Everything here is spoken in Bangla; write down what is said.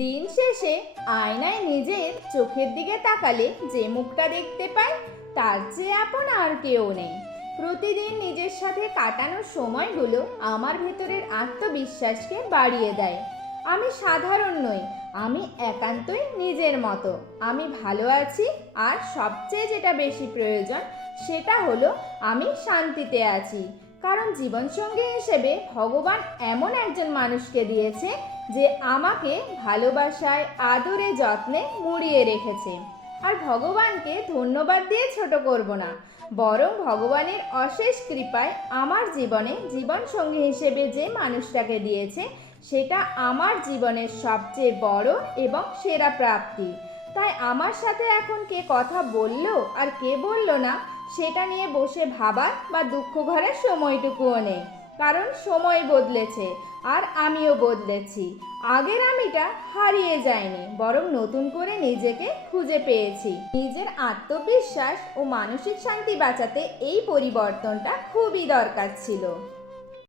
দিন শেষে আয়নায় নিজের চোখের দিকে তাকালে যে মুখটা দেখতে পাই তার চেয়ে আপন আর কেউ নেই। প্রতিদিন নিজের সাথে কাটানোর সময়গুলো আমার ভেতরের আত্মবিশ্বাসকে বাড়িয়ে দেয়। আমি সাধারণ নই, আমি একান্তই নিজের মতো। আমি ভালো আছি, আর সবচেয়ে যেটা বেশি প্রয়োজন সেটা হলো আমি শান্তিতে আছি। কারণ জীবনসঙ্গী হিসেবে ভগবান এমন একজন মানুষকে দিয়েছে যে আমাকে ভালোবাসায়, আদরে, যত্নে মুড়িয়ে রেখেছে। আর ভগবানকে ধন্যবাদ দিয়ে ছোট করব না, বরং ভগবানের অশেষ কৃপায় আমার জীবনে জীবনসঙ্গী হিসেবে যে মানুষটাকে দিয়েছে সেটা আমার জীবনের সবচেয়ে বড় এবং সেরা প্রাপ্তি। তাই আমার সাথে এখন কে কথা বলল আর কে বলল না সেটা নিয়ে বসে ভাবার বা দুঃখ ঘরের সময়টুকুও নেই। কারণ সময় বদলেছে, আর আমিও বদলেছি। আগের আমিটা হারিয়ে যায়নি, বরং নতুন করে নিজেকে খুঁজে পেয়েছি। নিজের আত্মবিশ্বাস ও মানসিক শান্তি বাঁচাতে এই পরিবর্তনটা খুবই দরকার ছিল।